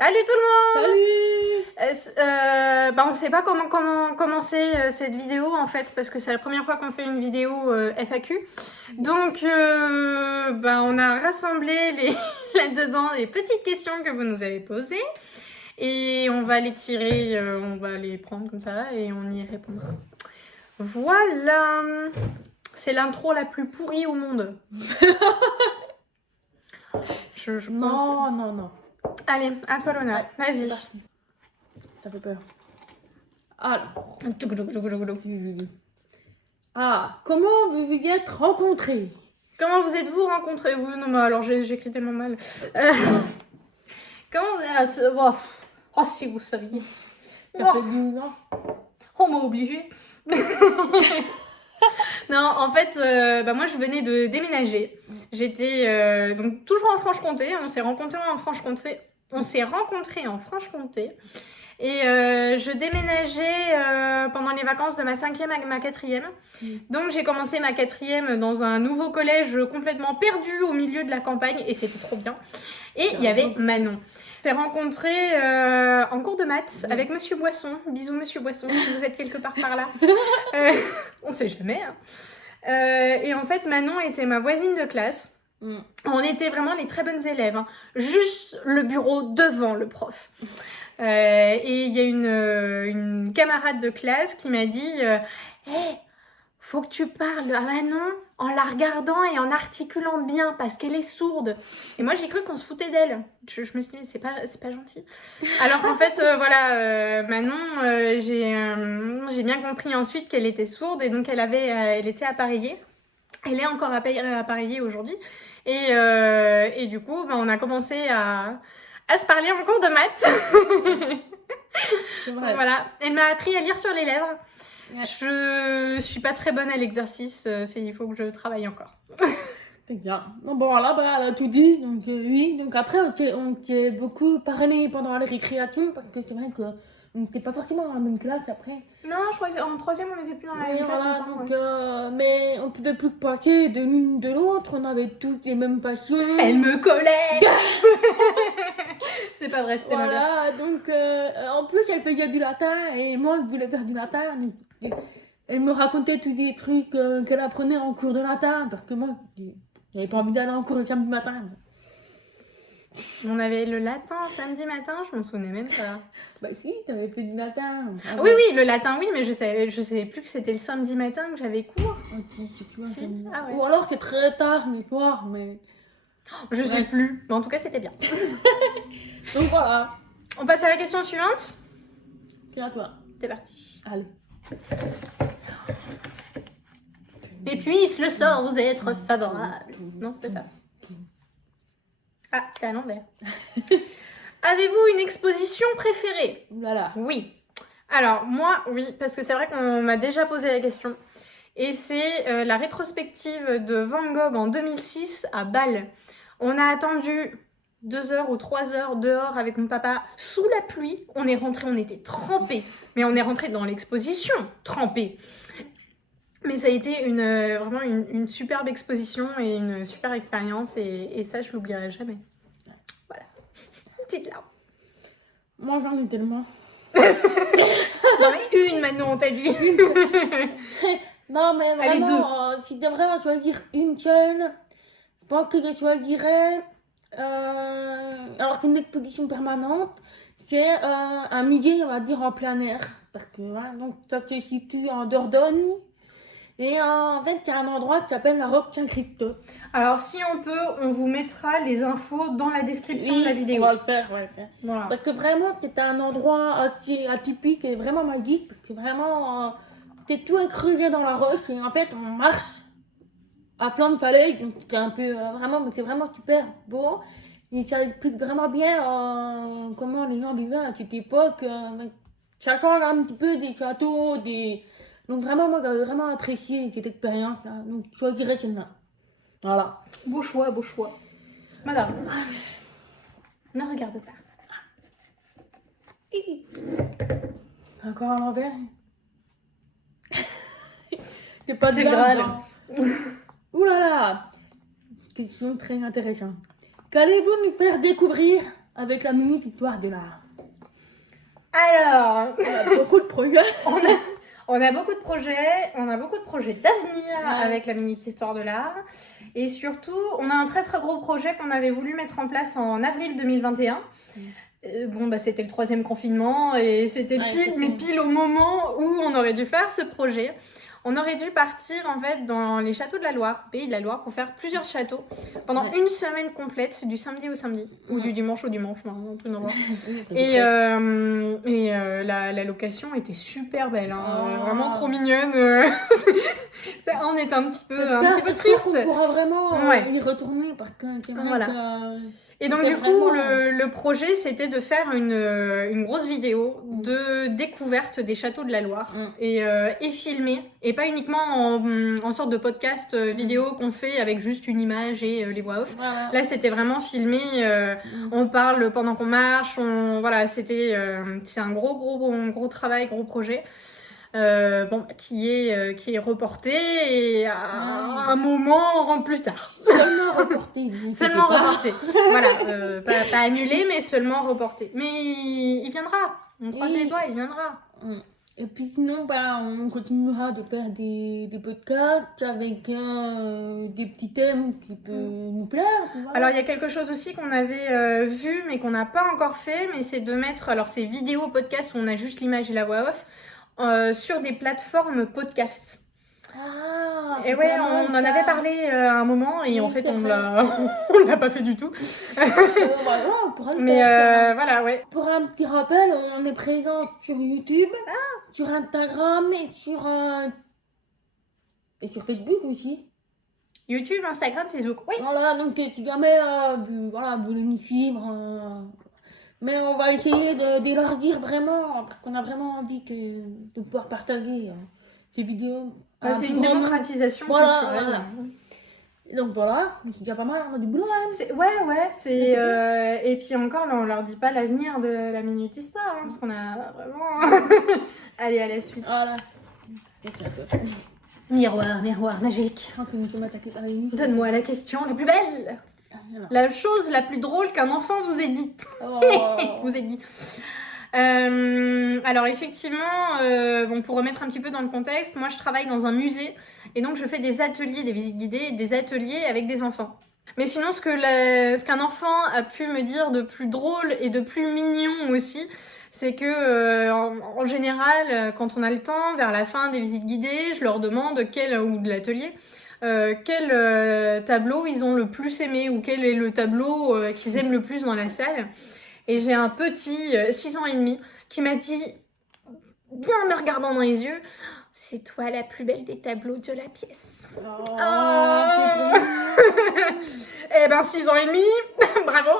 Salut tout le monde! Salut! On sait pas comment commencer cette vidéo en fait parce que c'est la première fois qu'on fait une vidéo FAQ. Donc on a rassemblé là-dedans les petites questions que vous nous avez posées et on va les tirer, on va les prendre comme ça et on y répondra. Voilà! C'est l'intro la plus pourrie au monde. je pense Non. Allez, à toi l'honneur. Vas-y. Ça fait peur. Alors. Comment vous vous êtes rencontrés? Comment vous êtes-vous rencontrés? Oui, non, mais alors j'écris tellement mal. Comment vous êtes... Oh, si vous saviez. Ça fait 10 ans. On m'a obligée. Non, en fait, moi je venais de déménager. J'étais donc toujours en Franche-Comté. On s'est rencontrés en Franche-Comté. Et je déménageais pendant les vacances de ma 5e à ma 4e. Donc j'ai commencé ma 4e dans un nouveau collège complètement perdu au milieu de la campagne et c'était trop bien. Et il y avait Manon. On s'est rencontrés en cours de maths avec Monsieur Boisson. Bisous Monsieur Boisson si vous êtes quelque part par là. On sait jamais. Hein. Et en fait Manon était ma voisine de classe. On était vraiment les très bonnes élèves. Hein. Juste le bureau devant le prof. Et il y a une camarade de classe qui m'a dit hey, faut que tu parles à Manon en la regardant et en articulant bien parce qu'elle est sourde. Et moi j'ai cru qu'on se foutait d'elle. Je me suis dit c'est pas gentil. Alors qu'en fait Manon j'ai bien compris ensuite qu'elle était sourde et donc elle était appareillée. Elle est encore appareillée aujourd'hui. Et du coup on a commencé à se parler en cours de maths. Voilà, elle m'a appris à lire sur les lèvres. Ouais. Je suis pas très bonne à l'exercice, il faut que je travaille encore. C'est bien. Bon, là, elle a tout dit, donc oui. Donc après, on s'est beaucoup parlé pendant la récréation, parce que c'est vrai qu'on n'était pas forcément dans la même classe après. Non, je crois qu'en 3e, on n'était plus dans la même classe ensemble. Donc, ouais. Mais on pouvait plus passer de l'une de l'autre, on avait toutes les mêmes passions. Elle me collait. C'est pas vrai, c'était l'inverse. Voilà, donc en plus elle faisait du latin et moi je voulais faire du latin. Donc, elle me racontait tous des trucs qu'elle apprenait en cours de latin parce que moi j'avais pas envie d'aller en cours le samedi matin. On avait le latin samedi matin, je m'en souvenais même pas. Bah si, t'avais fait du latin. Oui, le latin oui, mais je savais plus que c'était le samedi matin que j'avais cours. Si. Ah ouais. Ou alors c'est très tard le soir, mais... Je sais plus, mais en tout cas c'était bien. Donc voilà. On passe à la question suivante. C'est à toi. C'est parti. Allez. Et puisse le sort vous être favorable. Non, c'est pas ça. Ah, c'est à l'envers. Avez-vous une exposition préférée? Voilà. Oui. Alors, moi, oui, parce que c'est vrai qu'on m'a déjà posé la question. Et c'est la rétrospective de Van Gogh en 2006 à Bâle. On a attendu 2 heures ou 3 heures dehors avec mon papa sous la pluie. On est rentré, on était trempés. Mais on est rentré dans l'exposition, trempés. Mais ça a été vraiment une superbe exposition et une super expérience. Et ça, je l'oublierai jamais. Voilà. Une petite larme. Moi, j'en ai tellement. Non, mais une maintenant, on t'a dit. Non, mais vraiment, si tu devrais vraiment choisir une seule, je pense que je choisirais. Alors qu'une exposition permanente, c'est un musée, on va dire, en plein air. Parce que voilà, donc ça se situe en Dordogne. Et en fait, il y a un endroit qui s'appelle la Roque Saint-Christ. Alors, si on peut, on vous mettra les infos dans la description de la vidéo. On va le faire. Voilà. Parce que vraiment, c'est un endroit assez atypique et vraiment magique. Parce que vraiment, c'est tout creusé dans la roche. Et en fait, on marche à plein de falaises. Donc, c'est un peu c'est vraiment super beau. Et ça explique vraiment bien comment les gens vivaient à cette époque. Ça change un petit peu des châteaux, Donc vraiment, moi, j'avais vraiment apprécié cette expérience-là. Donc, je choisirais celle-là. Voilà. Beau choix. Madame. Ne regarde pas. Encore à l'envers. C'est pas C'est grave. Ouh là là. Question très intéressante. Qu'allez-vous nous faire découvrir avec la minute histoire de l'art? Alors, On a beaucoup de projets. on a beaucoup de projets d'avenir Ouais. avec la Minute Histoire de l'Art. Et surtout, on a un très très gros projet qu'on avait voulu mettre en place en avril 2021. C'était le 3e confinement et c'était Ouais, pile au moment où on aurait dû faire ce projet. On aurait dû partir en fait dans les châteaux de la Loire, pays de la Loire, pour faire plusieurs châteaux pendant Ouais. une semaine complète, du samedi au samedi, ou du dimanche au dimanche, enfin, un truc dans le genre. La location était super belle, hein, Oh. vraiment trop mignonne. On était un petit peu triste. On pourra vraiment Ouais. y retourner parce que c'est vrai Voilà. que... Et donc C'était du coup, vraiment- le projet, c'était de faire une grosse vidéo de découverte des châteaux de la Loire et filmer, et pas uniquement en sorte de podcast vidéo qu'on fait avec juste une image et les voix off. Voilà. Là, c'était vraiment filmé, on parle pendant qu'on marche, c'est un gros travail, gros projet. Qui est reporté et à un moment plus tard. Seulement reporté. Seulement reporté. Voilà, pas annulé, mais seulement reporté. Mais il viendra. On croise les doigts, il viendra. Et puis sinon, on continuera de faire des podcasts avec des petits thèmes qui peuvent nous plaire. Voilà. Alors, il y a quelque chose aussi qu'on avait vu, mais qu'on n'a pas encore fait, mais c'est de mettre, alors ces vidéos podcasts où on a juste l'image et la voix off, sur des plateformes podcasts. Et ouais, on en avait parlé à un moment et Oui, en fait c'est on vrai. l'a pas fait du tout. Voilà, on pourra le Mais faire. voilà, ouais. Pour un petit rappel, on est présent sur YouTube, sur Instagram et sur Facebook aussi. YouTube, Instagram, Facebook. Oui. Voilà, donc si jamais vous voulez nous suivre, mais on va essayer d'élargir vraiment, parce qu'on a vraiment envie de pouvoir partager ces vidéos. C'est une démocratisation Voilà, culturelle. voilà. Donc voilà, c'est déjà pas mal, on a du boulot hein. Ouais. Et puis encore, là, on leur dit pas l'avenir de la Minute Histoire, hein, parce qu'on a vraiment... Allez, à la suite. Voilà. Miroir magique. Je crois que nous sommes attaqués par les nuits. Donne-moi la question la plus belle. Voilà. La chose la plus drôle qu'un enfant vous ait dite. Oh. Vous ait dit. Alors effectivement, pour remettre un petit peu dans le contexte, moi je travaille dans un musée et donc je fais des ateliers, des visites guidées et des ateliers avec des enfants. Mais sinon, ce qu'un enfant a pu me dire de plus drôle et de plus mignon aussi, c'est que en général, quand on a le temps, vers la fin des visites guidées, je leur demande ou de l'atelier, quel tableau ils ont le plus aimé ou quel est le tableau qu'ils aiment le plus dans la salle. Et j'ai un petit 6 ans et demi qui m'a dit, bien me regardant dans les yeux, c'est toi la plus belle des tableaux de la pièce. Eh ben 6 ans et demi, bravo.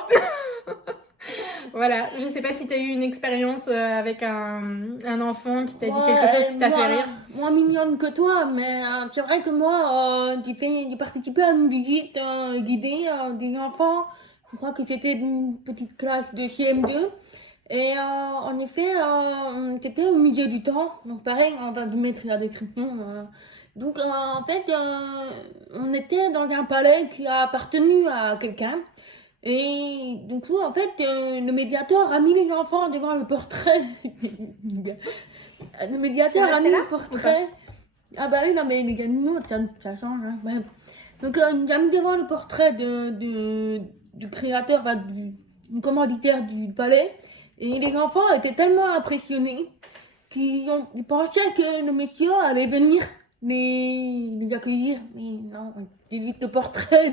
Voilà, je sais pas si tu as eu une expérience avec un enfant qui t'a dit quelque chose qui t'a fait rire. Moins mignonne que toi, mais c'est vrai que moi, j'ai participé à une visite guidée des enfants. Je crois que c'était une petite classe de CM2. Et en effet, c'était au musée du temps. Donc pareil, on va vous mettre la description. Donc en fait, on était dans un palais qui a appartenu à quelqu'un. Et du coup, en fait, le médiateur a mis les enfants devant le portrait. Le médiateur a mis le portrait. Ah bah oui, non mais les animaux, ça change. Hein. Ouais. Donc il a mis devant le portrait du créateur, du commanditaire du palais. Et les enfants étaient tellement impressionnés qu'ils pensaient que le monsieur allait venir les accueillir. Mais non, j'ai vu le portrait.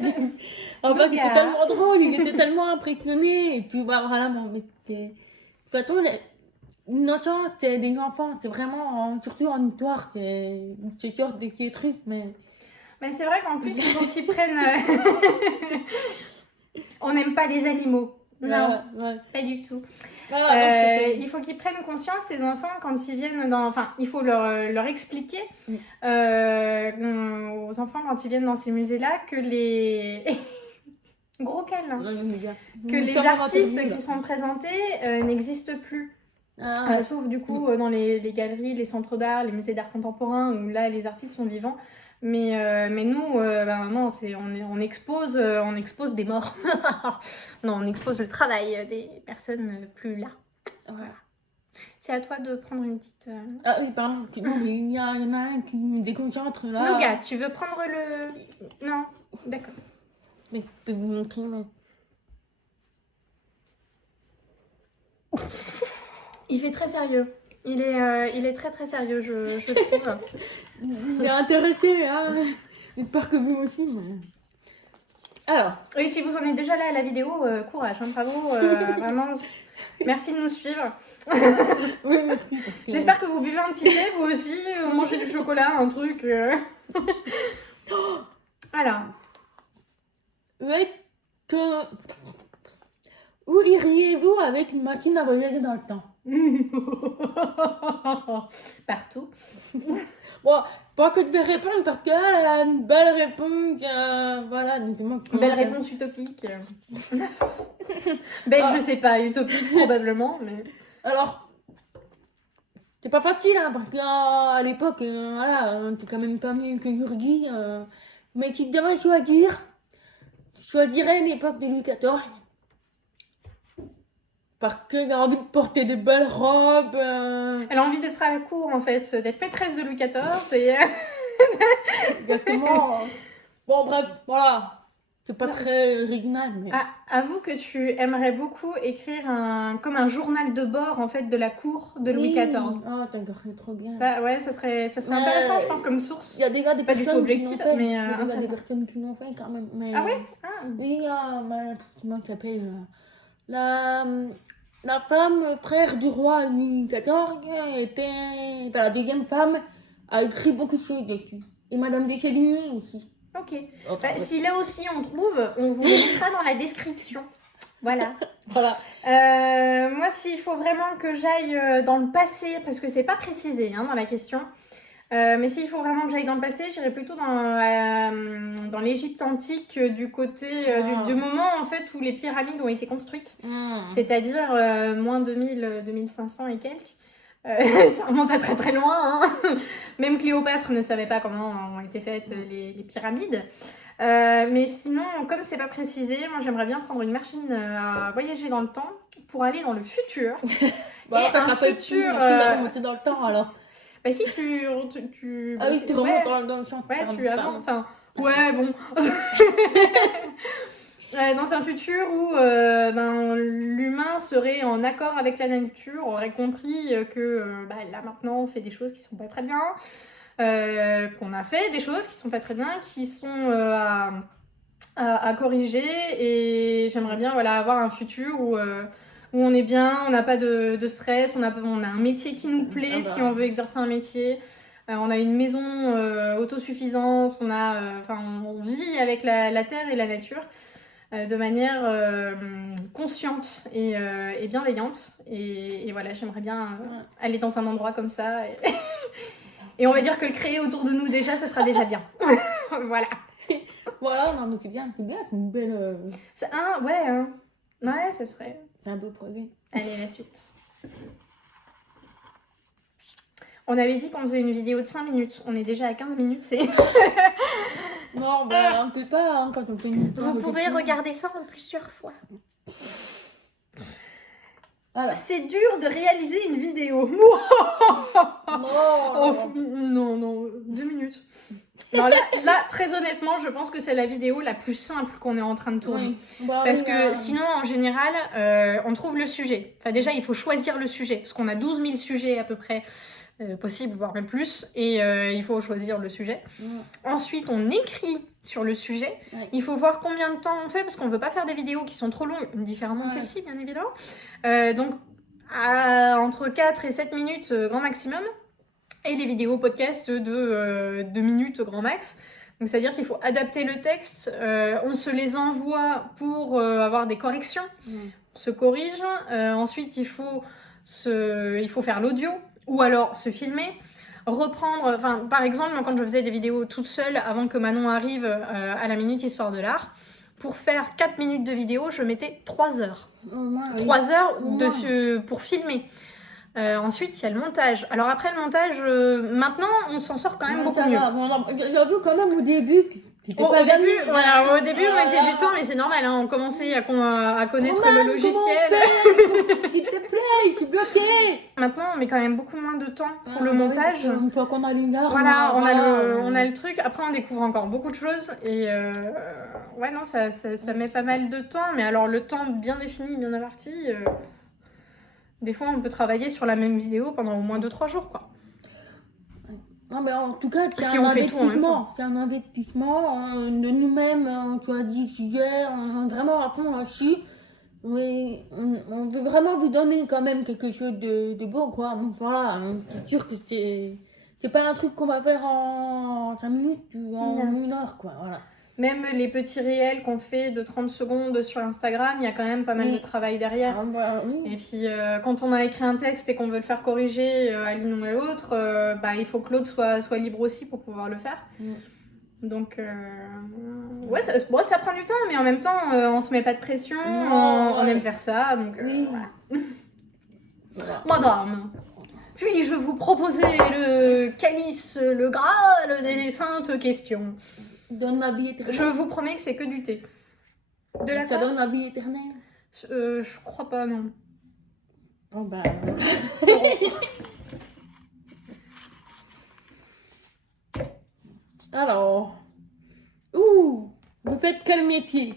En fait, c'était tellement drôle, il était tellement impressionné. Et puis voilà, mais de toute façon, l'innocence des enfants, c'est vraiment, surtout en histoire, c'est sûr des trucs, mais... Mais c'est vrai qu'en plus, il faut qu'ils prennent... On n'aime pas les animaux. Non, ouais. Pas du tout. Voilà, il faut qu'ils prennent conscience, ces enfants, quand ils viennent dans... Enfin, il faut leur expliquer aux enfants, quand ils viennent dans ces musées-là, que les... Gros câlin. Que les artistes qui sont présentés n'existent plus. Sauf du coup dans les galeries, les centres d'art, les musées d'art contemporain où là les artistes sont vivants. Mais nous, non, on expose des morts. Non, on expose le travail des personnes plus là. Voilà. C'est à toi de prendre une petite... Ah oui, pardon. Non, mais il y en a un qui me déconcentre là. Noga, tu veux prendre le... Non, d'accord. Mais je peux vous montrer. Mais... Il fait très sérieux. Il est très très sérieux, je trouve. Il est intéressé, hein. J'espère que vous aussi. Mais... Alors. Oui, si vous en êtes déjà là à la vidéo, courage, hein, bravo. Vraiment, merci de nous suivre. Oui, merci. J'espère que vous buvez un petit thé, vous aussi, vous mangez du chocolat, un truc. Alors. Oui, que... Où iriez-vous avec une machine à voyager dans le temps? Partout. Bon, pas que je vais répondre parce qu'elle a une belle réponse. Voilà, donc belle réponse utopique. Belle, je sais pas, utopique probablement, mais... Alors, c'est pas facile, hein, parce qu'à l'époque, voilà, t'es quand même pas mieux que aujourd'hui. Mais si tu devais choisir, je choisirais l'époque de Louis XIV. Parce qu'il a envie de porter des belles robes. Elle a envie d'être à la cour, en fait, d'être maîtresse de Louis XIV. Et... Exactement. Bon, bref, voilà. C'est pas très original, mais... Avoue que tu aimerais beaucoup écrire comme un journal de bord, en fait, de la cour de Louis XIV. Ah, t'as trop bien. Ça serait intéressant, je pense, comme source. Il y a des gars, pas du tout objectif, mais il y a des personnes qui l'ont fait, quand même. Mais, ah ouais oui, il y a... comment ça s'appelle la femme, frère du roi Louis XIV, était la deuxième femme, a écrit beaucoup de choses dessus. Et Madame de Sévigné aussi. Ok. Si là aussi on trouve, on vous le mettra dans la description. Voilà. Voilà. Moi, s'il faut vraiment que j'aille dans le passé, parce que c'est pas précisé hein, dans la question, mais s'il faut vraiment que j'aille dans le passé, j'irai plutôt dans l'Égypte antique, du côté du moment en fait où les pyramides ont été construites, c'est-à-dire moins 2000, 2500 et quelques. Ça remonte à très très loin. Hein. Même Cléopâtre ne savait pas comment ont été faites les pyramides. Mais sinon, comme c'est pas précisé, moi j'aimerais bien prendre une machine à voyager dans le temps pour aller dans le futur. Bon, et un futur. remonter dans le temps alors. Bah si tu ah oui, tu remontes dans le champ. Ouais, tu avances. Enfin, ouais, bon. Dans un futur où l'humain serait en accord avec la nature, aurait compris que là maintenant on fait des choses qui sont pas très bien, qu'on a fait des choses qui sont pas très bien, qui sont à corriger, et j'aimerais bien avoir un futur où on est bien, on n'a pas de stress, on a un métier qui nous plaît si on veut exercer un métier. On a une maison autosuffisante, on vit avec la terre et la nature de manière consciente et bienveillante. Et voilà, j'aimerais bien aller dans un endroit comme ça. Et on va dire que le créer autour de nous déjà, ça sera déjà bien. Voilà. Voilà, non mais c'est bien, c'est une belle... Ouais, ça serait... un beau projet. Allez, la suite. On avait dit qu'on faisait une vidéo de 5 minutes. On est déjà à 15 minutes, c'est... Non, on peut pas hein, quand on fait une... Vous pouvez regarder ça en plusieurs fois. Voilà. C'est dur de réaliser une vidéo. Non, 2 minutes. Non, là, très honnêtement, je pense que c'est la vidéo la plus simple qu'on est en train de tourner. Oui. Parce que sinon, en général, on trouve le sujet. Enfin, déjà, il faut choisir le sujet. Parce qu'on a 12 000 sujets à peu près possibles, voire même plus. Et il faut choisir le sujet. Ensuite, on écrit sur le sujet. Il faut voir combien de temps on fait, parce qu'on ne veut pas faire des vidéos qui sont trop longues, différemment de celle-ci, bien évidemment. Donc, entre 4 et 7 minutes grand maximum. Et les vidéos podcast de 2 minutes grand max. Donc, c'est-à-dire qu'il faut adapter le texte. On se les envoie pour avoir des corrections. On se corrige. Ensuite, il faut faire l'audio ou alors se filmer. Reprendre, par exemple, quand je faisais des vidéos toute seule avant que Manon arrive à la Minute Histoire de l'Art, pour faire 4 minutes de vidéo, je mettais 3 heures. 3 heures pour filmer. Ensuite, il y a le montage. Alors après le montage, maintenant, on s'en sort quand même beaucoup Ça mieux. va. Bon, non, j'avoue quand même au début, que t'étais Au pas début, gamine. voilà, au début, on mettait Voilà. du temps, mais c'est normal, hein, on commençait à connaître Roman, le logiciel. S'il te plaît, je suis bloquée. Maintenant, on met quand même beaucoup moins de temps pour le bah oui, montage. parce que une fois qu'on a les larmes, Voilà, on voilà. a le truc. Après, on découvre encore beaucoup de choses. Et ouais, non, ça met pas mal de temps. Mais alors, le temps bien défini, bien averti, des fois, on peut travailler sur la même vidéo pendant au moins 2-3 jours, quoi. Non, mais en tout cas, Si on fait tout en même temps. C'est un investissement de nous-mêmes. Tu as dit hier, on est vraiment à fond là-dessus. Mais on veut vraiment vous donner quand même quelque chose de beau, quoi. Donc voilà, c'est sûr que c'est pas un truc qu'on va faire en 5 minutes ou en Non. 1 heure, quoi. Voilà. Même les petits réels qu'on fait de 30 secondes sur Instagram, il y a quand même pas mal de travail derrière. Ah, bah, oui. Et puis, quand on a écrit un texte et qu'on veut le faire corriger à l'une ou à l'autre, bah, il faut que l'autre soit libre aussi pour pouvoir le faire. Donc, ouais, ça prend du temps, mais en même temps, on se met pas de pression, Non, on ouais. aime faire ça, donc Oui. voilà. Madame, puis-je vous proposer le calice, le Graal des saintes questions? Donne la vie éternelle. Je vous promets que c'est que du thé. De la Ça quoi? donne la vie éternelle. Je crois pas, non. Oh bah. Alors. Vous faites quel métier?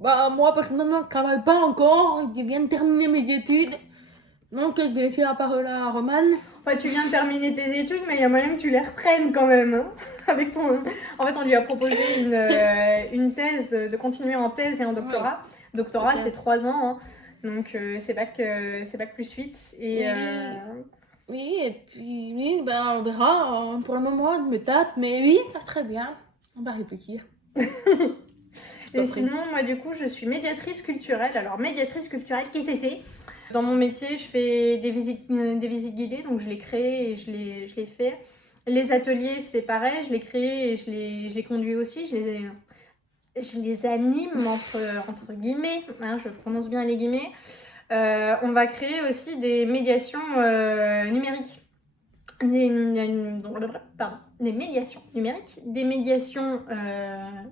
Bah, moi, personnellement, je travaille pas encore. Je viens de terminer mes études. Donc, je vais laisser la parole à Romane. Enfin, tu viens de terminer tes études, mais il y a moyen que tu les reprennes quand même. Hein, avec ton... En fait, on lui a proposé une thèse, de continuer en thèse et en doctorat. Doctorat, Ok. c'est 3 ans. Hein. Donc, c'est bac plus 8. Et, Oui, et puis, oui, ben, on verra. Pour le moment, je me tâte, mais oui, ça serait bien. On va réfléchir. Et sinon, moi, du coup, je suis médiatrice culturelle. Alors, médiatrice culturelle, qu'est-ce que c'est? Dans mon métier, je fais des visites guidées, donc je les crée et je les fais. Les ateliers, c'est pareil, je les crée et je les conduis aussi. Je les anime, entre guillemets, hein, je prononce bien les guillemets. On va créer aussi des médiations numériques. Des médiations numériques, des médiations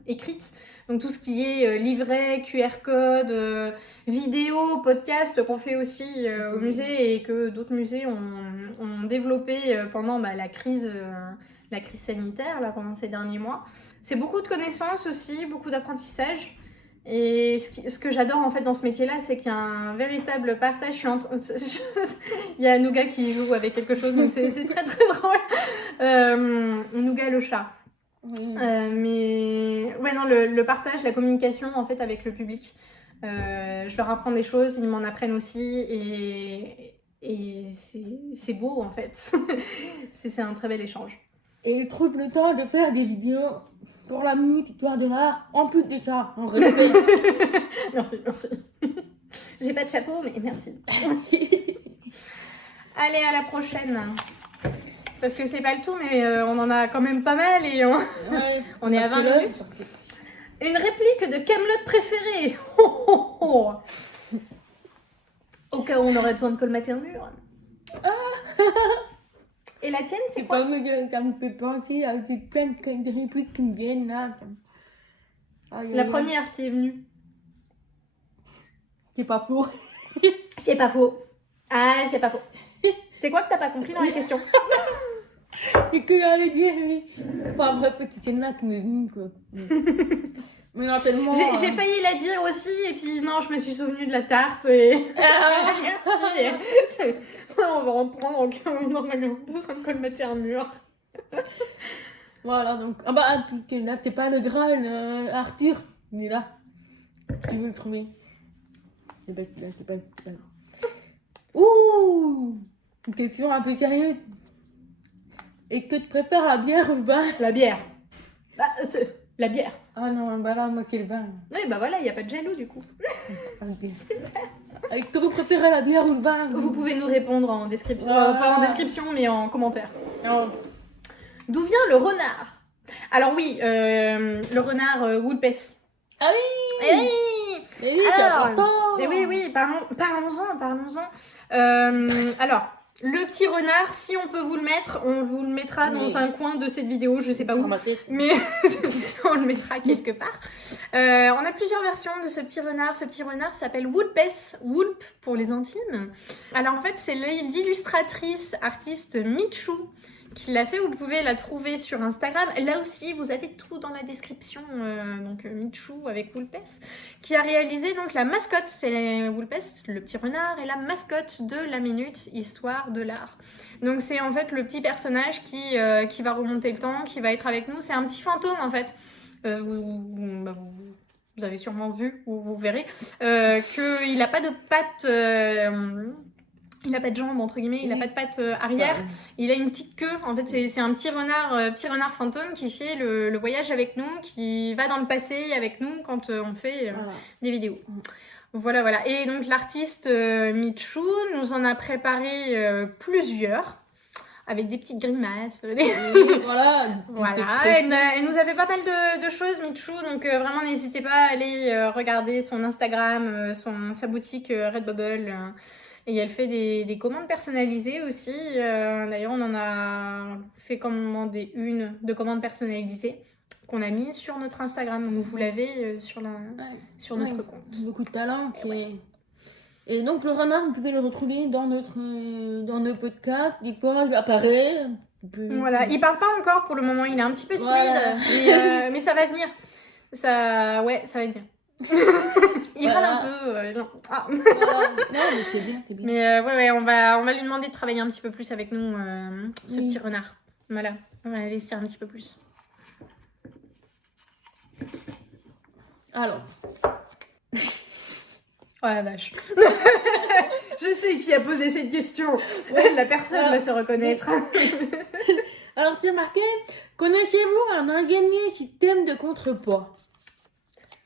écrites, donc tout ce qui est livret, QR code, vidéo, podcast qu'on fait aussi au musée et que d'autres musées ont développé pendant la crise sanitaire là, pendant ces derniers mois. C'est beaucoup de connaissances aussi, beaucoup d'apprentissage. Et ce que j'adore en fait dans ce métier-là, c'est qu'il y a un véritable partage. Il y a Nougat qui joue avec quelque chose, donc c'est très très drôle. Nougat le chat. Mais ouais, non, le partage, la communication en fait avec le public. Je leur apprends des choses, ils m'en apprennent aussi, et c'est beau en fait. C'est un très bel échange. Et ils trouvent le temps de faire des vidéos pour la minute histoire de l'art. En plus de ça, on respecte. Merci. J'ai pas de chapeau, mais merci. Allez, à la prochaine. Parce que c'est pas le tout, mais on en a quand même pas mal et on est à 20 minutes. Une réplique de Kaamelott préférée. Au cas où on aurait besoin de colmater un mur. Et la tienne, c'est quoi? Ça me fait penser à plein de répliques qui me viennent là. La première qui est venue. C'est pas faux. C'est pas faux. Ah, c'est pas faux. C'est quoi que t'as pas compris dans la question? Et que j'allais dire, oui. Enfin bref, c'est là qui m'est venue quoi. Mais non, tellement. J'ai failli la dire aussi, et puis non, je me suis souvenue de la tarte et. On va en prendre, on aura besoin de colmater un mur. Voilà, donc. Ah bah, là, t'es pas le Graal, Arthur. Il est là. Tu veux le trouver. C'est pas. Ouh! Une question un peu sérieuse. Et que tu préfères la bière ou le vin? La bière. La bière. Ah non, bah là, moi c'est le vin. Oui, bah voilà, il n'y a pas de jaloux du coup. Et que vous préférez la bière ou le vin? Vous pouvez nous répondre en description. Pas en description, mais en commentaire. Oh. D'où vient le renard? Alors oui, le renard Woolpess. Ah oui! Eh oui! Eh oui, c'est Alors, important! Et oui, parlons-en. Alors, le petit renard, si on peut vous le mettre, on vous le mettra dans un coin de cette vidéo, je sais pas où, mais on le mettra quelque part. On a plusieurs versions de ce petit renard. Ce petit renard s'appelle Woolpess, Woolp pour les intimes. Alors en fait, c'est l'illustratrice artiste Michou qui l'a fait. Vous pouvez la trouver sur Instagram. Là aussi, vous avez tout dans la description. Donc Michou avec Woolpess, qui a réalisé donc la mascotte. C'est Woolpess, le petit renard, et la mascotte de la minute Histoire de l'art. Donc c'est en fait le petit personnage qui va remonter le temps, qui va être avec nous. C'est un petit fantôme en fait. Vous avez sûrement vu, ou vous verrez, qu'il n'a pas de pattes... il n'a pas de jambes, entre guillemets, il n'a pas de pattes arrière, il a une petite queue. En fait, c'est un petit renard fantôme qui fait le voyage avec nous, qui va dans le passé avec nous quand on fait des vidéos. Voilà. Et donc, l'artiste Michou nous en a préparé plusieurs, avec des petites grimaces. Voilà. Elle nous a fait pas mal de choses, Michou. Donc, vraiment, n'hésitez pas à aller regarder son Instagram, sa boutique Redbubble. Et elle fait des commandes personnalisées aussi. D'ailleurs, on en a fait commander de commandes personnalisées qu'on a mis sur notre Instagram. Donc, vous l'avez sur notre compte. Beaucoup de talent. Et donc, le renard, vous pouvez le retrouver dans nos podcasts. Il apparaît. Voilà, il parle pas encore pour le moment. Il est un petit peu timide. Mais ça va venir. Ça va venir. Il râle un peu. Voilà. Non, mais c'est bien. Mais on va lui demander de travailler un petit peu plus avec nous, ce petit renard. Voilà, on va l'investir un petit peu plus. Alors. Oh la vache. Je sais qui a posé cette question. La personne va se reconnaître. Alors, tu as marqué, connaissez-vous un ingénieux système de contrepoids?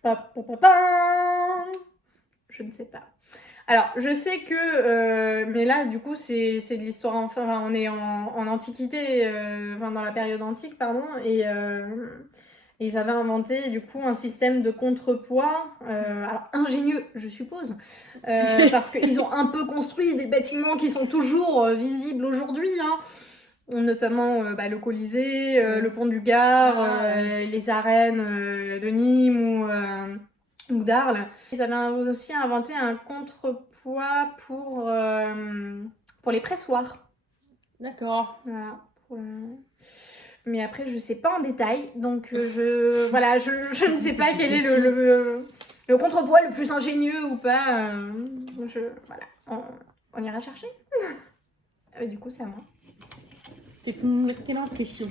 Je ne sais pas. Alors, je sais que... mais là, du coup, c'est de l'histoire... Enfin, on est en Antiquité, dans la période antique, pardon, et ils avaient inventé, du coup, un système de contrepoids, alors ingénieux, je suppose, parce qu'ils ont un peu construit des bâtiments qui sont toujours visibles aujourd'hui, hein. Notamment le Colisée, le pont du Gard, les arènes de Nîmes ou d'Arles. Ils avaient aussi inventé un contrepoids pour les pressoirs. D'accord. Voilà. Mais après, je sais pas en détail, donc je ne sais pas quel est le contrepoids le plus ingénieux ou pas. On ira chercher. Du coup, c'est à moi. C'est une excellente question.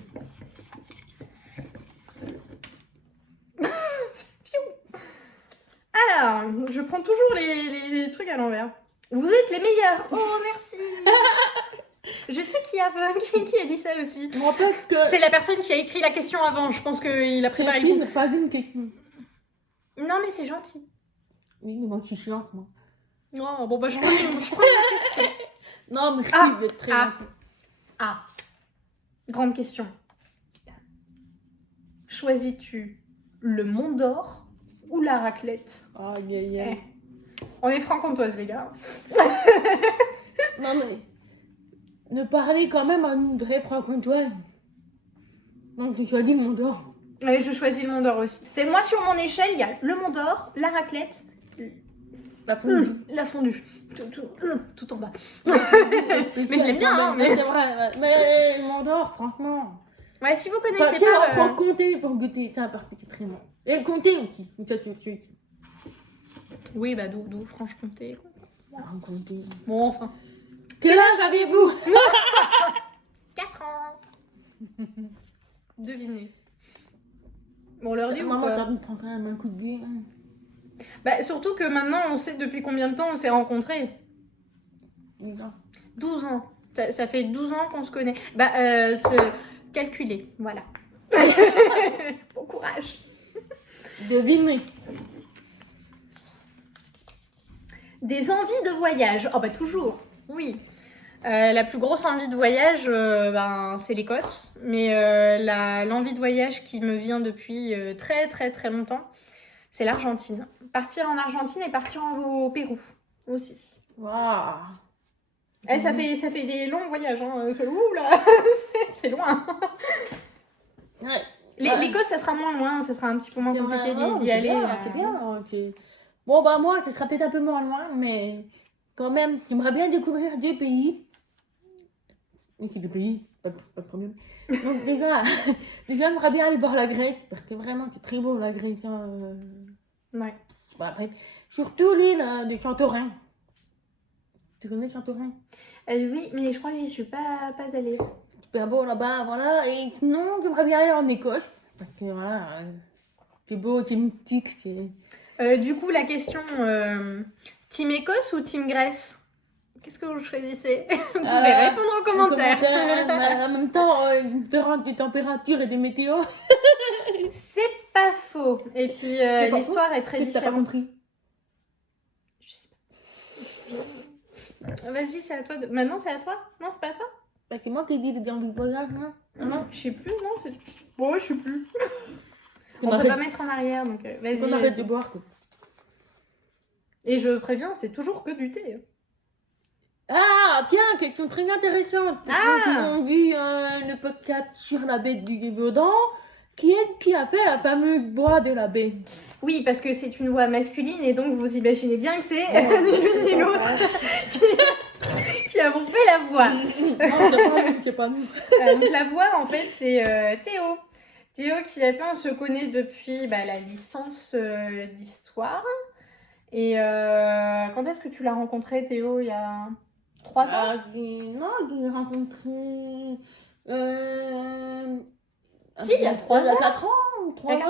Alors, je prends toujours les trucs à l'envers. Vous êtes les meilleurs. Oh, merci. Je sais qui a dit ça aussi. C'est la personne qui a écrit la question avant. Je pense qu'il a préparé le pas une question. Non, mais c'est gentil. Oui, mais moi, je suis chiante, moi. Non, bon, je prends une question. Non, merci, vous êtes très gentil. Grande question. Choisis-tu le Mont d'Or ou la raclette? On est franc-comtoise, les gars. Non, mais... Ne parlez quand même à une vraie franc-comtoise. Donc, tu choisis le Mont d'Or. Oui, je choisis le Mont d'Or aussi. C'est moi, sur mon échelle, il y a le Mont d'Or, la raclette... La fondue. La fondue. Tout en bas. Mais je l'aime bien, hein. Mais c'est vrai. Mais le Mont d'Or, franchement... Ouais, si vous connaissez pas... Il faut compter pour goûter ça particulièrement. Et le comté aussi. Oui, d'où Franche-Comté. Comté. Bon, enfin. Quel âge avez-vous? 4 ans. Devinez. Bon, l'heure dit ou maman, pas? t'as dû prendre quand même un coup de biais. Surtout que maintenant, on sait depuis combien de temps on s'est rencontrés. 12 ans. Ça fait 12 ans qu'on se connaît. Calculer, voilà. Bon courage. Devinez. Des envies de voyage. Oh toujours, oui. La plus grosse envie de voyage, c'est l'Écosse. Mais l'envie de voyage qui me vient depuis très très très longtemps, C'est l'Argentine. Partir en Argentine et partir au Pérou aussi. Waouh. Ça fait des longs voyages, hein. Ouh là, c'est loin. Ouais. L'Écosse, ça sera moins loin, ça sera un petit peu moins compliqué d'y aller. C'est bien. Bon, bah moi, ça sera peut-être un peu moins loin, mais quand même, j'aimerais bien découvrir deux pays. Oui, c'est deux pays, pas de problème. Donc déjà, j'aimerais bien aller voir la Grèce, parce que vraiment, c'est très beau la Grèce. Ouais. Bon, après, surtout l'île de Santorin. Tu connais Santorin? Oui, mais je crois que j'y suis pas allée. Super beau là-bas, voilà. Et sinon, j'aimerais bien aller en Écosse, parce que voilà, c'est beau, c'est mythique, c'est... Du coup, la question, Team Écosse ou Team Grèce? Qu'est-ce que vous choisissez? Vous pouvez répondre en commentaire. En même temps, différentes de température et de météo. C'est pas faux. Et puis, l'histoire est très différente. T'as pas compris? Je sais pas. Vas-y, c'est à toi. Maintenant, c'est à toi? Non, c'est pas à toi? Bah, c'est moi qui ai dit de dire du voyage, non? Non, je sais plus, non, c'est... Bon, je sais plus. On peut pas mettre en arrière, donc vas-y. On arrête de boire, quoi. Et je préviens, c'est toujours que du thé. Ah, tiens, question très intéressante. Pour ceux qui ont vu le podcast sur la baie du Gévaudan, qui a fait la fameuse voix de la baie? Oui, parce que c'est une voix masculine et donc vous imaginez bien que c'est ni l'une ni l'autre qui avons fait la voix. Non, c'est pas nous. Donc la voix, en fait, c'est Théo. Théo qui l'a fait, on se connaît depuis la licence d'histoire. Et quand est-ce que tu l'as rencontré, Théo? Il y a 3 ans? Non, je l'ai rencontré... Si, il y a 3 ans. Il y a 4 ans.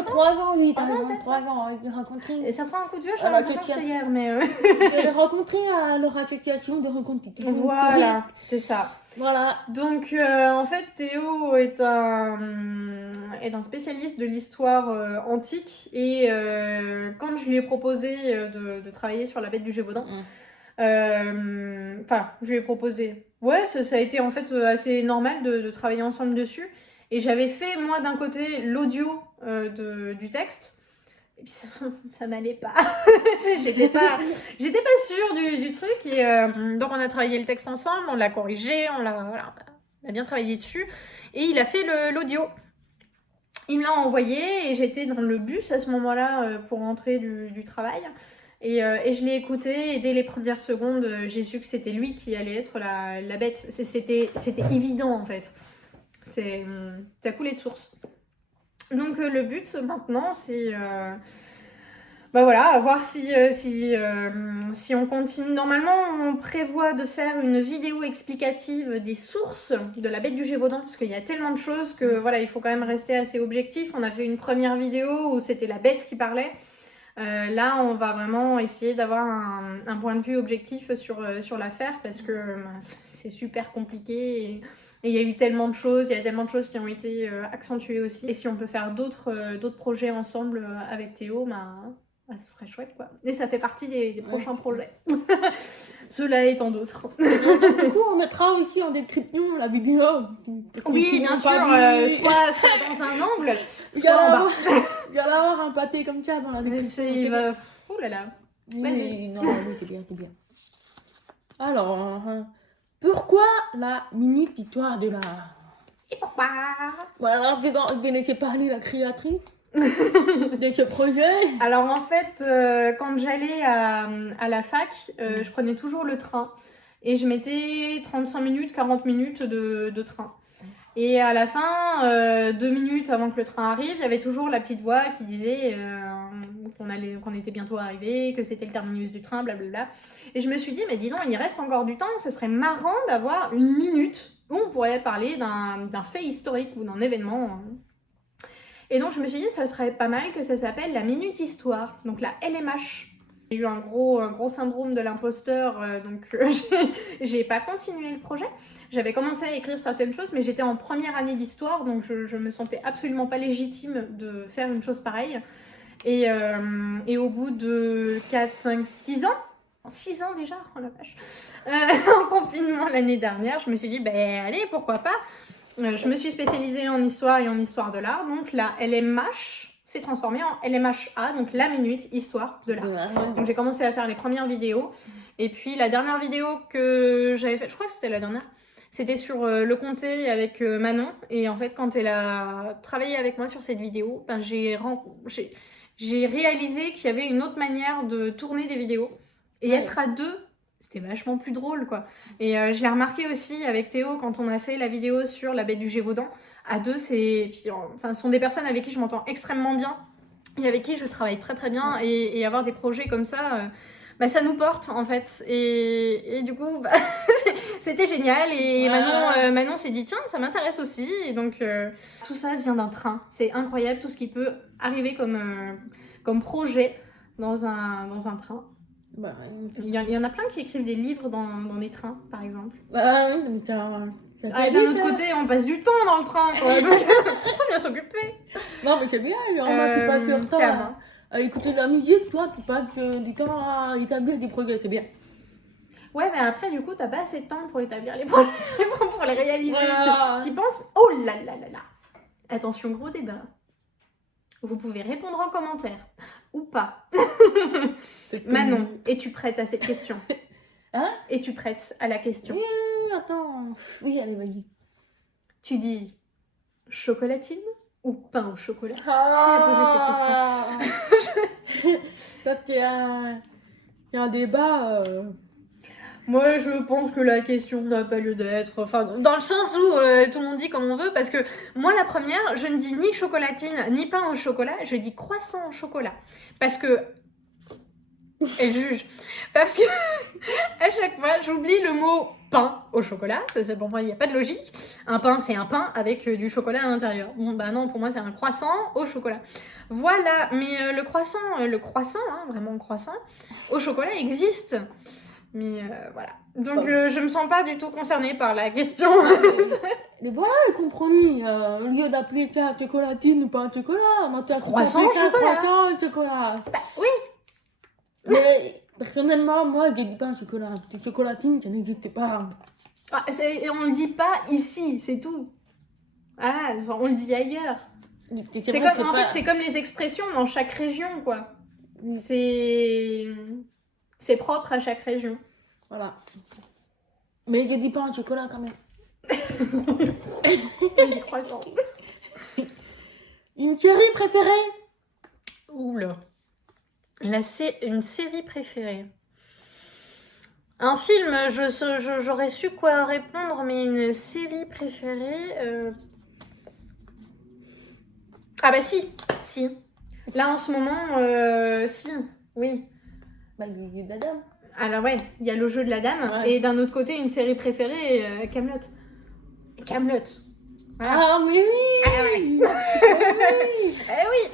3 ans, oui, t'as raison, 3 ans, je l'ai rencontré. Et ça prend un coup de vieux, j'ai l'impression que c'est hier, mais... Je l'ai rencontré à leur association de rencontres. Voilà, c'est ça. Voilà. Donc, en fait, Théo est un spécialiste de l'histoire antique. Et quand je lui ai proposé de travailler sur la bête du Gévaudan, enfin, je lui ai proposé... Ouais, ça a été en fait assez normal de travailler ensemble dessus. Et j'avais fait, moi, d'un côté, l'audio du texte. Et puis ça m'allait pas. J'étais pas sûre du truc. Et donc, on a travaillé le texte ensemble, on l'a corrigé, on a bien travaillé dessus. Et il a fait l'audio. Il me l'a envoyé et j'étais dans le bus à ce moment-là pour rentrer du travail. Et je l'ai écouté et dès les premières secondes, j'ai su que c'était lui qui allait être la bête. C'était évident, en fait. Ça coulait de source. Donc le but maintenant, c'est voir si on continue. Normalement, on prévoit de faire une vidéo explicative des sources de la bête du Gévaudan, parce qu'il y a tellement de choses que voilà, il faut quand même rester assez objectif. On a fait une première vidéo où c'était la bête qui parlait. Là, on va vraiment essayer d'avoir un point de vue objectif sur l'affaire, parce que c'est super compliqué et il y a eu tellement de choses, il y a tellement de choses qui ont été accentuées aussi. Et si on peut faire d'autres projets ensemble avec Théo, ce serait chouette, quoi. Et ça fait partie des prochains projets. Cela étant d'autres. Du coup, on mettra aussi en description la vidéo. Oui, bien sûr, soit dans un angle, soit en bas. Il va y avoir un pâté comme ça dans la description. Ouh là là. Vas-y. Non, c'est bien. Alors, pourquoi la minute histoire de l'art? Et pourquoi? Voilà, je vais laisser parler la créatrice de ce projet. Alors en fait, quand j'allais à la fac, je prenais toujours le train. Et je mettais 35 minutes, 40 minutes de train. Et à la fin, 2 minutes avant que le train arrive, il y avait toujours la petite voix qui disait qu'on était bientôt arrivé, que c'était le terminus du train, blablabla. Et je me suis dit, mais dis donc, il reste encore du temps, ça serait marrant d'avoir une minute où on pourrait parler d'un fait historique ou d'un événement. Et donc je me suis dit, ça serait pas mal que ça s'appelle la Minute Histoire, donc la LMH. J'ai eu un gros syndrome de l'imposteur, donc j'ai pas continué le projet. J'avais commencé à écrire certaines choses, mais j'étais en première année d'histoire, donc je me sentais absolument pas légitime de faire une chose pareille. Et au bout de 4, 5, 6 ans, 6 ans déjà, oh la vache, en confinement l'année dernière, je me suis dit, allez, pourquoi pas. Je me suis spécialisée en histoire et en histoire de l'art, donc la LMH, s'est transformé en LMHA, donc la minute histoire de l'art. Donc j'ai commencé à faire les premières vidéos. Et puis la dernière vidéo que j'avais faite, je crois que c'était la dernière, c'était sur le comté avec Manon. Et en fait, quand elle a travaillé avec moi sur cette vidéo, ben, j'ai réalisé qu'il y avait une autre manière de tourner des vidéos. Et être à deux, c'était vachement plus drôle, quoi. Et je l'ai remarqué aussi avec Théo quand on a fait la vidéo sur la bête du Gévaudan. À deux, ce sont des personnes avec qui je m'entends extrêmement bien et avec qui je travaille très très bien. Et avoir des projets comme ça, ça nous porte en fait. Et du coup, c'était génial. Et Manon s'est dit, tiens, ça m'intéresse aussi. Et donc, tout ça vient d'un train. C'est incroyable tout ce qui peut arriver comme projet dans un train. Il y en a plein qui écrivent des livres dans les trains, par exemple. Bah oui, mais d'un autre côté, on passe du temps dans le train, quoi. Donc, faut bien s'occuper. Non, mais c'est bien, il y en a qui passent leur temps à écouter de la musique, toi, tu passes du temps à établir des progrès, c'est bien. Ouais, mais après, du coup, t'as pas assez de temps pour établir les projets, pour les réaliser. Voilà. Tu penses, oh là là là là. Attention, gros débat. Vous pouvez répondre en commentaire, ou pas. Manon, es-tu prête à cette question? Hein? Es-tu prête à la question? Oui, attends. Oui, allez, vas-y. Tu dis chocolatine ou pain au chocolat? Qui a posé cette question? Ça, c'est un débat... Moi, je pense que la question n'a pas lieu d'être. Enfin, dans le sens où tout le monde dit comme on veut, parce que moi, la première, je ne dis ni chocolatine, ni pain au chocolat, je dis croissant au chocolat. Parce que... Elle juge. Parce que à chaque fois, j'oublie le mot pain au chocolat. Ça, pour moi, il n'y a pas de logique. Un pain, c'est un pain avec du chocolat à l'intérieur. Bon, bah non, pour moi, c'est un croissant au chocolat. Voilà, mais le croissant, hein, vraiment le croissant, au chocolat existe. Mais voilà. Donc, je me sens pas du tout concernée par la question. Mais voilà le compromis. Au lieu d'appeler ça chocolatine ou pas un chocolat, moi, tu as croissant au chocolat. Croissant au chocolat. Bah oui. Mais personnellement, moi, je dis pas un chocolat. C'est chocolatine, ça n'existe pas. Ah, on le dit pas ici, c'est tout. Ah, on le dit ailleurs. C'est comme les expressions dans chaque région, quoi. C'est propre à chaque région. Voilà. Mais je dis pas un chocolat quand même. Les croissants. Une série préférée? Oula. Une série préférée. Un film, j'aurais su quoi répondre, mais une série préférée... Ah bah si. Là en ce moment, si, oui. Bah le jeu de la dame. Alors ouais, il y a le jeu de la dame, ouais. Et d'un autre côté, une série préférée, Kaamelott. Kaamelott. Voilà. Ah mais oui. Ah ouais. Oui. Oui.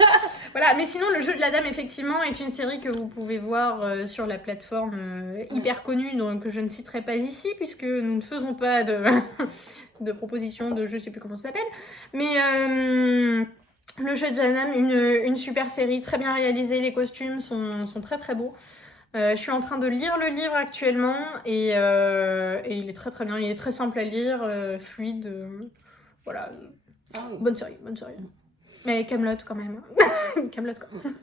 Voilà, mais sinon le jeu de la dame effectivement est une série que vous pouvez voir sur la plateforme hyper connue donc, que je ne citerai pas ici puisque nous ne faisons pas de proposition de je sais plus comment ça s'appelle. Mais le jeu de la dame, une super série, très bien réalisée, les costumes sont très très beaux. Je suis en train de lire le livre actuellement et il est très très bien, il est très simple à lire, fluide. Voilà, bonne série. Mais Kaamelott quand même. Kaamelott quand même.